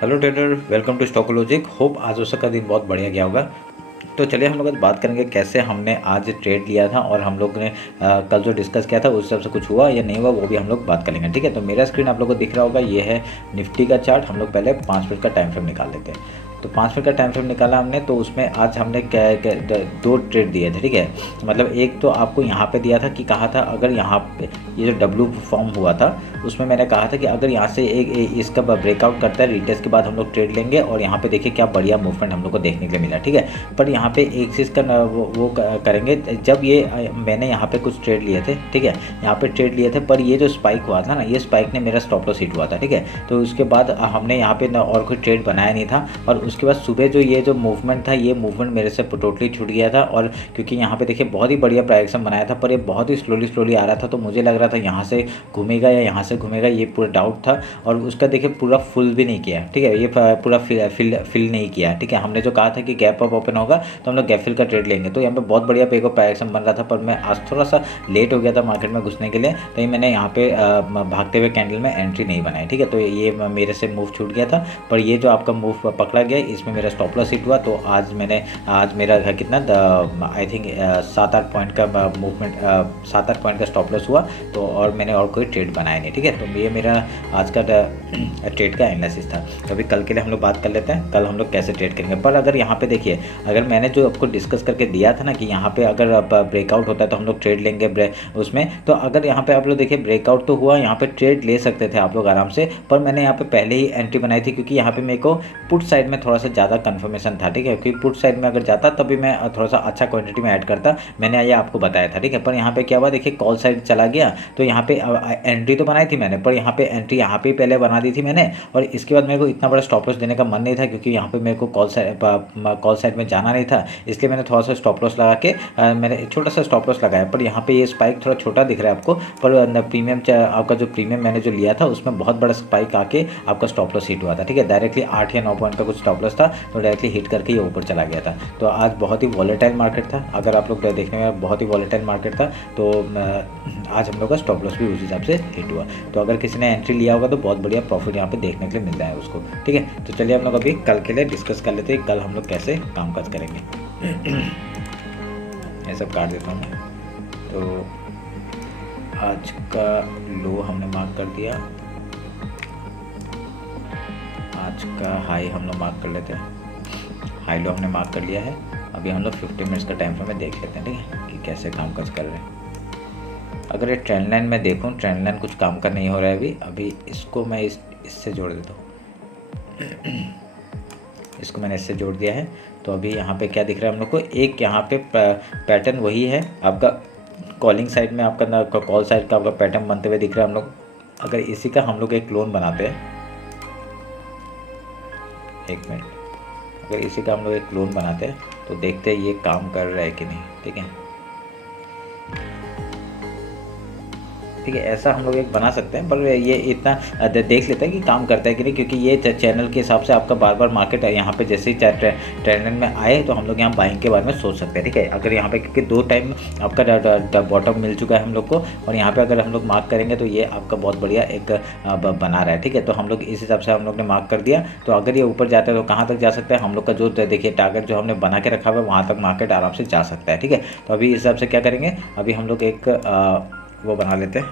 Hello trader, welcome to Stockologic. Hope आज उसका दिन बहुत बढ़िया गया होगा। तो चलिए हम लोग आज बात करेंगे कैसे हमने आज ट्रेड लिया था और हम लोग ने कल जो डिस्कस किया था उस हिसाब से कुछ हुआ या नहीं हुआ वो भी हम लोग बात करेंगे। ठीक है, तो मेरा स्क्रीन आप लोगों को दिख रहा होगा, ये है निफ्टी का चार्ट। हम लोग पहले 5 मिनट का टाइम फ्रेम निकाल लेते हैं। तो 5 मिनट का टाइम फ्रेम निकाला हमने, तो उसमें आज हमने दो ट्रेड दिए थे। ठीक है, मतलब एक तो आपको यहाँ पे दिया था कि कहा था अगर यहाँ पे ये जो डब्ल्यू फॉर्म हुआ था उसमें मैंने कहा था कि अगर यहाँ से इसका ब्रेकआउट करता है रिटेस्ट के बाद हम लोग ट्रेड लेंगे। और यहाँ पे देखिए क्या बढ़िया मूवमेंट हम लोग को देखने के लिए मिला। ठीक है, पर यहाँ पे एक चीज़ का वो करेंगे, जब ये मैंने यहाँ पे कुछ ट्रेड लिए थे। ठीक है, यहाँ पे ट्रेड लिए थे, पर ये जो स्पाइक हुआ था ना, ये स्पाइक ने मेरा स्टॉप लॉस हिट हुआ था। ठीक है, तो उसके बाद हमने यहाँ पे और कोई ट्रेड बनाया नहीं था। और उसके बाद सुबह जो ये जो मूवमेंट था, ये मूवमेंट मेरे से टोटली छूट गया था। और क्योंकि यहाँ पे देखिए बहुत ही बढ़िया प्राइजेक्शन बनाया था, पर ये बहुत ही स्लोली आ रहा था, तो मुझे लग रहा था यहाँ से घूमेगा या यहाँ से घूमेगा, ये पूरा डाउट था। और उसका देखिए पूरा फुल भी नहीं किया। ठीक है, ये पूरा फिल नहीं किया। ठीक है, हमने जो कहा था कि गैप अप ओपन होगा तो हम लोग गैप फिल का ट्रेड लेंगे। तो यहाँ पे बहुत बढ़िया पे को प्राइजेक्शन बन रहा था, पर मैं आज थोड़ा सा लेट हो गया था मार्केट में घुसने के लिए, तो मैंने यहाँ पे भागते हुए कैंडल में एंट्री नहीं बनाई। ठीक है, तो ये मेरे से मूव छूट गया था, पर ये जो आपका मूव पकड़ा गया इसमें मेरा स्टॉप लॉस हिट हुआ। तो आज मेरा कितना आई थिंक 7-8 पॉइंट का मूवमेंट, 7-8 पॉइंट का स्टॉप लॉस हुआ। तो और मैंने और कोई ट्रेड बनाया नहीं। ठीक है, तो ये मेरा आज का ट्रेड का एनालिसिस था। तो अभी कल के लिए हम लोग बात कर लेते हैं, कल हम लोग कैसे ट्रेड करेंगे। पर अगर यहाँ पे देखिए, अगर मैंने जो आपको डिस्कस करके दिया था ना कि यहाँ पे अगर ब्रेकआउट होता है तो हम लोग ट्रेड लेंगे उसमें, तो अगर यहाँ पे आप लोग देखिए ब्रेकआउट तो हुआ, यहाँ पे ट्रेड ले सकते थे आप लोग आराम से। पर मैंने यहाँ पे पहले ही एंट्री बनाई थी, क्योंकि यहाँ पे मेरे को पुट साइड में थोड़ा सा ज़्यादा कन्फर्मेशन था। ठीक है, क्योंकि पुट साइड में अगर जाता तभी मैं थोड़ा सा अच्छा क्वांटिटी में ऐड करता, मैंने ये आपको बताया था। ठीक है, पर यहाँ पे क्या हुआ देखिए, कॉल साइड चला गया। तो यहाँ पे एंट्री तो बनाई थी मैंने, पर यहाँ पे एंट्री यहाँ पे पहले बना दी थी मैंने। और इसके बाद मेरे को इतना बड़ा स्टॉप लॉस देने का मन नहीं था, क्योंकि यहाँ पे मेरे को कॉल साइड में जाना नहीं था, इसलिए मैंने थोड़ा सा स्टॉप लॉस लगा के मैंने छोटा सा स्टॉप लॉस लगाया। पर यहाँ पे ये स्पाइक थोड़ा छोटा दिख रहा है आपको, पर प्रीमियम आपका जो प्रीमियम मैंने जो लिया था उसमें बहुत बड़ा स्पाइक आके आपका स्टॉप लॉस हिट हुआ था। ठीक है, डायरेक्टली 8 या 9 पॉइंट का कुछ स्टॉप लॉस था, तो डायरेक्टली हिट करके ये ऊपर चला गया था। तो आज बहुत ही वॉलेटाइल मार्केट था, अगर आप लोग देखने में बहुत ही वॉलेटाइल मार्केट था। तो आज हम लोग का स्टॉप लॉस भी उस हिसाब से हिट हुआ। तो अगर किसी ने एंट्री लिया होगा तो बहुत बढ़िया प्रॉफिट यहाँ पे देखने के लिए मिल जाए उसको। ठीक है, तो चलिए हम लोग अभी कल के लिए डिस्कस कर लेते हैं, कल हम लोग कैसे कामकाज करेंगे। ये सब काट देता हूँ मैं। तो आज का लो हमने मार्क कर दिया, आज का हाई हम लोग मार्क कर लेते हैं। हाई लो हमने मार्क कर लिया है। अभी हम लोग 15 मिनट्स का टाइम फ्रेम में देख लेते हैं। ठीक है, कि कैसे कामकाज कर रहे हैं। अगर ये ट्रेंड लाइन में देखूँ, ट्रेंड लाइन कुछ काम का नहीं हो रहा है अभी इसको मैं इससे जोड़ देता हूँ। इसको मैंने इससे जोड़ दिया है। तो अभी यहाँ पे क्या दिख रहा है हम लोग को, एक यहाँ पे पैटर्न वही है आपका कॉलिंग साइड में, आपका कॉल साइड का आपका पैटर्न बनते हुए दिख रहा है हम लोग। अगर इसी का हम लोग एक क्लोन बनाते हैं, एक मिनट, अगर इसी का हम लोग एक क्लोन बनाते हैं तो देखते हैं ये काम कर रहा है कि नहीं। ठीक है, ठीक है, ऐसा हम लोग एक बना सकते हैं, पर ये इतना देख लेते हैं कि काम करता है कि नहीं, क्योंकि ये चैनल के हिसाब से आपका बार बार मार्केट है। यहाँ पे जैसे ही ट्रेंड में आए तो हम लोग यहाँ बाइंग के बारे में सोच सकते हैं। ठीक है, अगर यहाँ पे क्योंकि 2 टाइम आपका बॉटम मिल चुका है हम लोग को, और यहाँ पे अगर हम लोग मार्क करेंगे तो ये आपका बहुत बढ़िया एक बना रहा है। ठीक है, तो हम लोग इस हिसाब से हम लोग ने मार्क कर दिया। तो अगर ये ऊपर जाता है तो कहाँ तक जा सकता है, हम लोग का जो देखिए टारगेट जो हमने बना के रखा हुआ है वहाँ तक मार्केट आराम से जा सकता है। ठीक है, तो अभी इस हिसाब से क्या करेंगे, अभी हम लोग एक वो बना लेते हैं,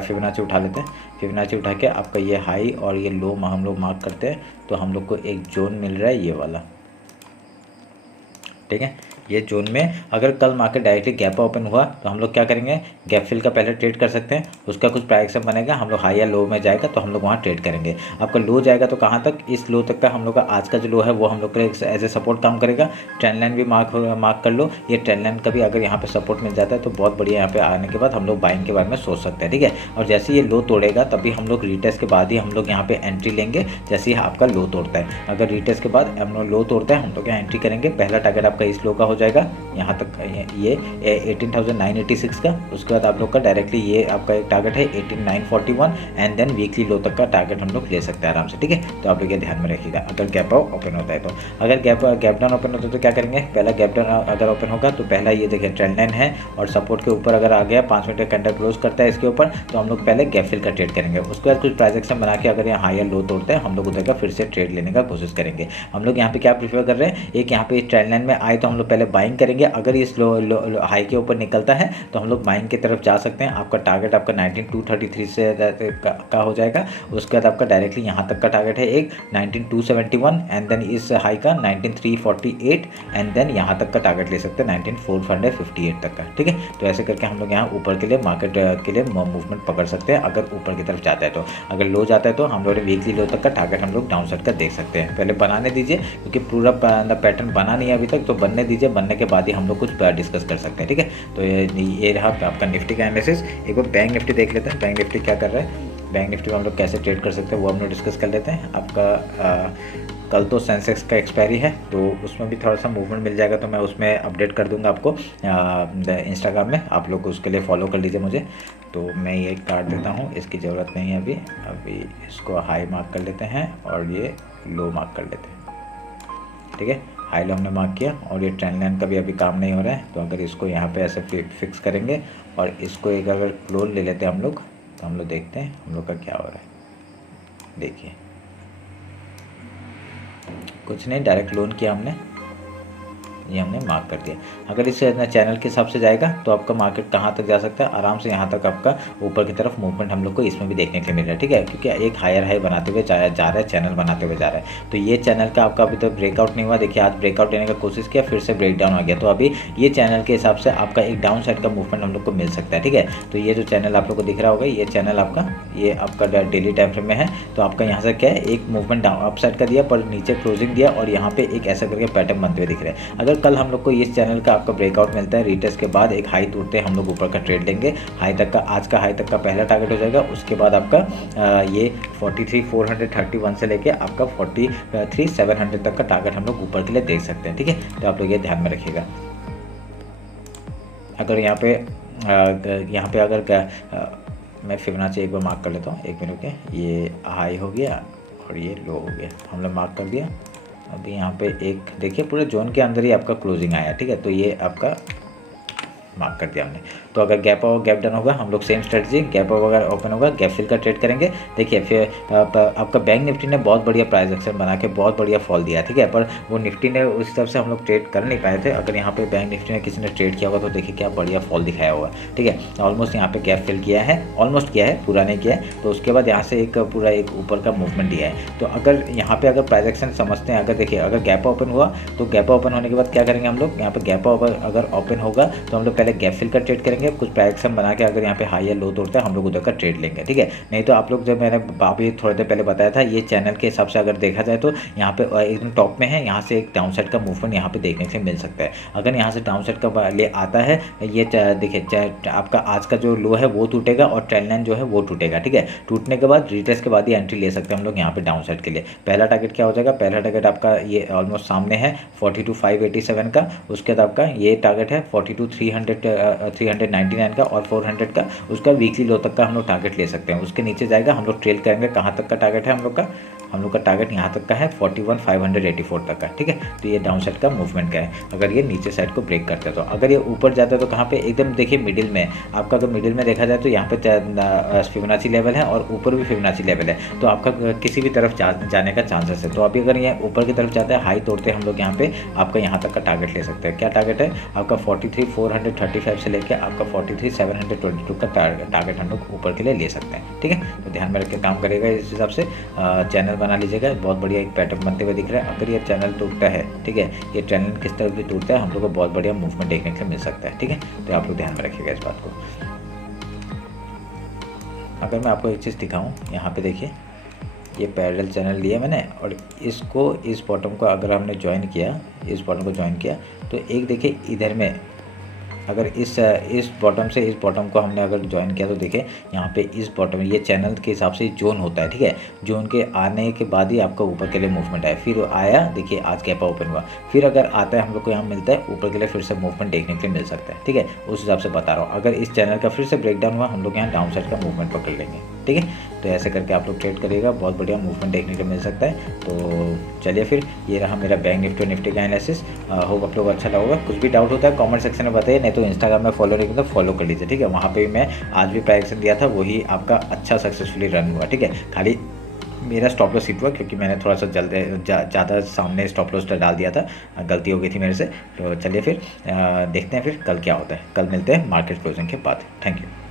फिबोनाची उठा लेते हैं। फिबोनाची उठा के आपका ये हाई और ये लो हम लोग मार्क करते हैं, तो हम लोग को एक जोन मिल रहा है ये वाला। ठीक है, ये जोन में अगर कल मार्केट डायरेक्टली गैप ओपन हुआ तो हम लोग क्या करेंगे, गैप फिल का पहले ट्रेड कर सकते हैं। उसका कुछ प्राइस बनेगा, हम लोग हाई या लो में जाएगा तो हम लोग वहाँ ट्रेड करेंगे। आपका लो जाएगा तो कहाँ तक, इस लो तक का हम लोग का आज का जो लो है वो हम लोग का एज ए सपोर्ट काम करेगा। ट्रेंड लाइन भी मार्क कर लो, ये ट्रेंड लाइन का भी अगर यहाँ पे सपोर्ट मिल जाता है तो बहुत बढ़िया। यहाँ पे आने के बाद हम लोग बाइंग के बारे में सोच सकते हैं। ठीक है, और जैसे ये लो तोड़ेगा तभी हम लोग रिटेस्ट के बाद ही हम लोग यहाँ पे एंट्री लेंगे, जैसे ही आपका लो तोड़ता है। अगर रिटेस्ट के बाद हम लोग लो तोड़ता है हम लोग यहाँ एंट्री करेंगे। पहला टारगेट आपका इस लो का हो जाएगा यहाँ तक, ये 18,986 का। उसके बाद आप लोग का डायरेक्टली ये आपका एक टारगेट है 18,941 एंड देन वीकली लो तक का टारगेट हम लोग ले सकते हैं आराम से, ठीक है। तो आप लोग ये ध्यान में रखिएगा अगर गैप अप ओपन होता है तो। अगर गैप डाउन ओपन होता है तो क्या करेंगे, पहला गैप डाउन अगर ओपन होगा तो पहला ये देखिए ट्रेंड लाइन है और सपोर्ट के ऊपर अगर आ गया 5 मिनट का कैंडल क्लोज करता है इसके ऊपर, तो हम लोग पहले गैप फिल का ट्रेड करेंगे। उसके बाद कुछ प्राइस एक्शन बना के अगर यहाँ हाई या लो तोड़ते हैं हम लोग उधर का फिर से ट्रेड लेने का कोशिश करेंगे। हम लोग यहाँ पे क्या प्रीफर कर रहे हैं, एक यहाँ पे इस ट्रेंड लाइन में आए तो हम लोग पहले बाइंग करेंगे। अगर इस लो हाई के ऊपर निकलता है तो हम लोग बाइंग की तरफ जा सकते हैं। आपका टारगेट आपका 19,233 से का हो जाएगा। उसके बाद आपका डायरेक्टली यहाँ तक का टारगेट है एक 19,271 एंड देन इस हाई का 19,348 एंड देन यहाँ तक का टारगेट ले सकते हैं 19,458 तक का, ठीक है। तो ऐसे करके हम लोग यहाँ ऊपर के लिए मार्केट के लिए मूवमेंट पकड़ सकते हैं अगर ऊपर की तरफ जाता है तो। अगर लो जाता है तो हम लोग वीकली लो तक का टारगेट हम लोग डाउन साइड का देख सकते हैं। पहले बनाने दीजिए क्योंकि पूरा पैटर्न बना नहीं है अभी तक, तो बनने दीजिए, बनने के बाद ही हम लोग कुछ डिस्कस कर सकते हैं, ठीक है। तो ये रहा आपका निफ्टी का एनालिसिस। एक बार बैंक निफ्टी देख लेते हैं, बैंक निफ्टी क्या कर रहा है। बैंक निफ्टी में हम लोग कैसे ट्रेड कर सकते हैं वो हम लोग डिस्कस कर लेते हैं। आपका कल तो सेंसेक्स का एक्सपायरी है तो उसमें भी थोड़ा सा मूवमेंट मिल जाएगा, तो मैं उसमें अपडेट कर दूंगा आपको इंस्टाग्राम में, आप लोग उसके लिए फॉलो कर लीजिए मुझे। तो मैं ये काट देता हूँ, इसकी ज़रूरत नहीं है अभी इसको हाई मार्क कर लेते हैं और ये लो मार्क कर लेते हैं, ठीक है। हाई लो हमने मार्क किया और ये ट्रेंड लाइन का भी अभी काम नहीं हो रहा है, तो अगर इसको यहाँ पे ऐसे फिक्स करेंगे और इसको एक अगर क्लोज ले लेते हैं हम लोग, तो हम लोग देखते हैं हम लोग का क्या हो रहा है। देखिए कुछ नहीं, डायरेक्ट लोन किया हमने, ये हमने मार्क कर दिया। अगर इस चैनल के हिसाब से जाएगा तो आपका मार्केट कहाँ तक जा सकता है, आराम से यहाँ तक आपका ऊपर की तरफ मूवमेंट हम लोग को इसमें भी देखने के लिए मिल रहा है, ठीक है। क्योंकि एक हायर हाई बनाते हुए जा रहा है, चैनल बनाते हुए जा रहा है। तो ये चैनल का आपका अभी तक ब्रेकआउट नहीं हुआ। देखिए आज ब्रेकआउट लेने का कोशिश किया, फिर से ब्रेक डाउन आ गया। तो अभी ये चैनल के हिसाब से आपका एक डाउन साइड का मूवमेंट हम लोग को मिल सकता है, ठीक है। तो ये जो चैनल आप लोग को दिख रहा होगा, ये चैनल आपका ये आपका डेली टाइम फ्रेम में है। तो आपका यहाँ से क्या है, एक मूवमेंट डाउन अप साइड का दिया पर नीचे क्लोजिंग दिया और यहाँ पे एक ऐसा करके पैटर्न बनते हुए दिख रहा है। अगर कल हम लोग को इस चैनल का आपका ब्रेकआउट मिलता है, रीटेस्ट के बाद एक हाई टूटते हैं, हम लोग ऊपर का ट्रेड लेंगे। हाई तक का, आज का हाई तक का पहला टारगेट हो जाएगा। उसके बाद आपका ये 43,431 से लेके आपका 43,700 तक का टारगेट हम लोग ऊपर के लिए देख सकते हैं, ठीक है। तो आप लोग ये ध्यान में रखिएगा। अगर यहाँ पे अगर मैं फिबोनाची एक बार मार्क कर लेता हूँ, एक मिनट के, ये हाई हो गया और ये लो हो गया, हमने मार्क कर दिया। अभी यहाँ पे एक देखिए पूरे जोन के अंदर ही आपका क्लोजिंग आया, ठीक है। तो ये आपका मार्क कर दिया हमने। तो अगर गैप डाउन होगा हम लोग सेम स्ट्रेटजी, गैप अगर ओपन होगा गैप फिल का ट्रेड करेंगे। देखिए फिर आपका बैंक निफ्टी ने बहुत बढ़िया प्राइस एक्शन बना के बहुत बढ़िया फॉल दिया, ठीक है। पर वो निफ्टी ने उस हिसाब से हम लोग ट्रेड कर नहीं पाए थे। अगर यहाँ पे बैंक निफ्टी ने किसी ने ट्रेड किया होगा तो देखिए क्या बढ़िया फॉल दिखाया होगा, ठीक है। ऑलमोस्ट यहाँ पे गैप फिल किया है, ऑलमोस्ट किया है, पूरा नहीं किया है। तो उसके बाद यहाँ से एक पूरा एक ऊपर का मूवमेंट दिया है। तो अगर यहाँ पे अगर प्राइस एक्शन समझते हैं, अगर देखिए अगर गैप ओपन हुआ तो गैप ओपन होने के बाद क्या करेंगे हम लोग, यहाँ पे गैप अगर ओपन होगा तो हम लोग पहले गैप फिल का ट्रेड करेंगे। कुछ प्राइस एक्शन बना के अगर यहाँ पे हाई या लो तोड़ता है हम लोग उधर का ट्रेड लेंगे, ठीक है। नहीं तो आप लोग जब मैंने अभी थोड़ी देर पहले बताया था, ये चैनल के हिसाब से अगर देखा जाए तो यहाँ पे एकदम टॉप में है, यहाँ से एक डाउन साइड का मूवमेंट यहाँ पे देखने से मिल सकता है। अगर यहाँ से डाउन साइड का ले आता है, ये देखिए आपका आज का जो लो है वो टूटेगा और ट्रेंड लाइन जो है वो टूटेगा, ठीक है। टूटने के बाद रिटेस्ट के बाद ही एंट्री ले सकते हैं हम लोग यहाँ पे डाउन साइड के लिए। पहला टारगेट क्या हो जाएगा, पहला टारगेट आपका ये ऑलमोस्ट सामने है 42,587 का। उसके बाद आपका ये टारगेट है 42,399 का और 400 का। उसका वीकली लो तक का हम लोग टारगेट ले सकते हैं। उसके नीचे जाएगा हम लोग ट्रेल करेंगे। कहाँ तक का टारगेट है हम लोग का टारगेट यहाँ तक का है 41,584 तक का, ठीक है। तो ये डाउन साइड का मूवमेंट का है। अगर ये नीचे साइड को ब्रेक करता है तो, अगर ये ऊपर जाता है तो कहाँ पे, एकदम देखिए मिडिल में आपका, अगर मिडिल में देखा जाए तो यहाँ पे फिबोनाची लेवल है और ऊपर भी फिबोनाची लेवल है। तो आपका किसी भी तरफ जाने का चांसेस है। तो अभी अगर ये ऊपर की तरफ जाता है, हाई तोड़ते हैं हम लोग यहाँ पे, आपका यहाँ तक का टारगेट ले सकते हैं। क्या टारगेट है आपका 43,435 से लेकर आपका 43,722 का टारगेट हम लोग ऊपर के लिए ले सकते हैं, ठीक है। तो ध्यान में रख के काम करेगा इस हिसाब से। चैनल बना लीजिएगा, बहुत बढ़िया एक पैटर्न बनते हुए दिख रहा है। अगर ये चैनल टूटता है, ठीक है, ये चैनल किस तरह से टूटता है हम लोग को बहुत बढ़िया मूवमेंट देखने के लिए मिल सकता है, ठीक है। तो आप लोग ध्यान में रखिएगा इस बात को। अगर मैं आपको एक चीज़ दिखाऊँ, यहाँ पे देखिए ये पैरेलल चैनल लिया मैंने और इसको, इस बॉटम को अगर हमने ज्वाइन किया, इस बॉटम को ज्वाइन किया तो एक देखिए इधर में अगर इस बॉटम से इस बॉटम को हमने अगर ज्वाइन किया तो देखिए यहाँ पे इस बॉटम ये चैनल के हिसाब से जोन होता है, ठीक है। जोन के आने के बाद ही आपका ऊपर के लिए मूवमेंट आए, फिर आया देखिए आज कैपा ओपन हुआ, फिर अगर आता है हम लोग को यहाँ मिलता है ऊपर के लिए फिर से मूवमेंट देखने के लिए मिल सकता है, ठीक है। उस हिसाब से बता रहा हूँ, अगर इस चैनल का फिर से ब्रेकडाउन हुआ हम लोग यहाँ डाउन साइड का मूवमेंट पकड़ लेंगे, ठीक है। तो ऐसे करके आप लोग ट्रेड करिएगा, बहुत बढ़िया मूवमेंट देखने को मिल सकता है। तो चलिए फिर ये रहा मेरा बैंक निफ्टी निफ्टी का एनालिसिस। होप आप लोग अच्छा लगा होगा। कुछ भी डाउट होता है कमेंट सेक्शन में बताइए, नहीं तो इंस्टाग्राम में फॉलो नहीं करते तो फॉलो कर लीजिए, ठीक है। वहाँ पे भी मैं आज भी प्राइस एक्शन दिया था, वही आपका अच्छा सक्सेसफुली रन हुआ, ठीक है। खाली मेरा स्टॉप लॉस हिट हुआ क्योंकि मैंने थोड़ा सा ज़्यादा सामने स्टॉप लॉस डाल दिया था, गलती हो गई थी मेरे से। तो चलिए फिर देखते हैं फिर कल क्या होता है। कल मिलते हैं मार्केट क्लोजिंग के बाद। Thank you.